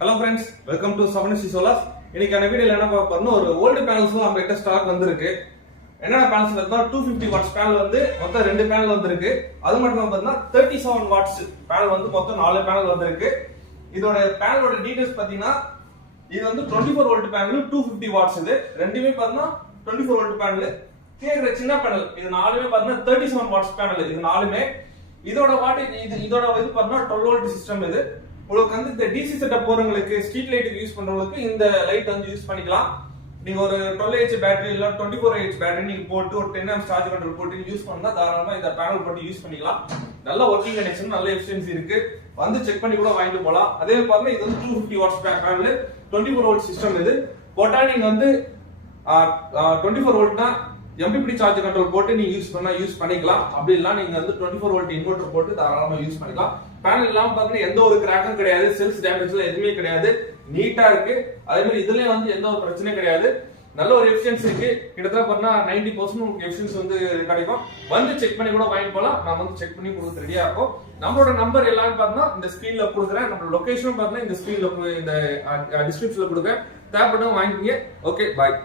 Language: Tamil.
ஹலோ ஃப்ரெண்ட்ஸ், வெல்கம் டு சமனிசி சோலார்ஸ். இன்னைக்கான வீடியோல என்ன பார்க்க போறோம்னா, ஒரு ஓல்டு பேனல்ஸும் நம்ம கிட்ட ஸ்டாக் வந்திருக்கு. என்னென்ன பேனல்ஸ் பார்த்தா 250 வாட்ஸ் பேனல் வந்து மொத்தம் 2 பேனல் வந்திருக்கு. அது மட்டும் இல்லாம பார்த்தா 37 வாட்ஸ் பேனல் வந்து மொத்தம் 4 பேனல் வந்திருக்கு. இதோட பேனலோட டீடைல்ஸ் பாத்தீங்கன்னா, இது வந்து 24 வோல்ட் பேனல் 250 வாட்ஸ். இது ரெண்டுமே பார்த்தா 24 வோல்ட் பேனல். கேக்குற சின்ன பேனல் இது நாலுமே பார்த்தா 37 வாட்ஸ் பேனல். இது நாலுமே இதோட வாட்டேஜ் இதோட இது பார்த்தா 12 வோல்ட் சிஸ்டம். இது உங்களுக்கு வந்து இந்த டிசி செட்டப் போறவங்களுக்கு, ஸ்ட்ரீட் லைட்டுக்கு யூஸ் பண்றவங்களுக்கு இந்த லைட் வந்து யூஸ் பண்ணிக்கலாம். நீங்க ஒரு 12H பேட்டரி இல்ல 24H பேட்டரி நீங்க போட்டு ஒரு 10 amps சார்ஜ் கண்ட்ரோல் போட்டு யூஸ் பண்ணா தாராளமா இந்த பேனல் போட்டு யூஸ் பண்ணிக்கலாம். நல்ல ஒர்க்கிங் கனெக்ஷன், நல்ல எஃபிஷியன்சி இருக்கு. வந்து செக் பண்ணி கூட வாங்கிட்டு போலாம். அதே பாருங்க, இது வந்து 250 வாட்ஸ் பேனல் 24 வோல்ட் சிஸ்டம். இது போட்டா நீங்க வந்து 24 வோல்ட்னா MPPT சார்ஜ் கண்ட்ரோல் போட்டு நீங்க யூஸ் பண்ணிக்கலாம். அப்படி இல்ல நீங்க வந்து 24 வோல்ட் இன்வெர்ட்டர் போட்டு தாராளமா யூஸ் பண்ணிக்கலாம். பேனல் எல்லாம் பாத்தீங்கன்னா எந்த ஒரு கிராக்கும் கிடையாது, செல்ஸ் டேமேஜ்ல எதுவுமே கிடையாது, நீட்டா இருக்கு. அதே மாதிரி இதுலயே வந்து எந்த ஒரு பிரச்சனையும் கிடையாது. நல்ல ஒரு எஃபிஷியன்சி இருக்கு. கிட்டத்தட்ட பார்த்தா 90% உங்களுக்கு எஃபிஷியன்சி வந்து கிடைக்கும். வந்து செக் பண்ணி கூட வாங்கி போலாம். நான் வந்து செக் பண்ணி கொடுத்து ரெடியா இருக்கும். நம்மளோட நம்பர் எல்லாமே பார்த்தா இந்த ஸ்கிரீன்ல கொடுக்குறேன். நம்ம லொகேஷனும் பார்த்தா இந்த ஸ்கிரீன்ல இந்த டிஸ்கிரிப்ஷன்ல கொடுக்குறேன். தேவைப்பட்டவங்க வாங்கிக்கோங்க. ஓகே, பாய்.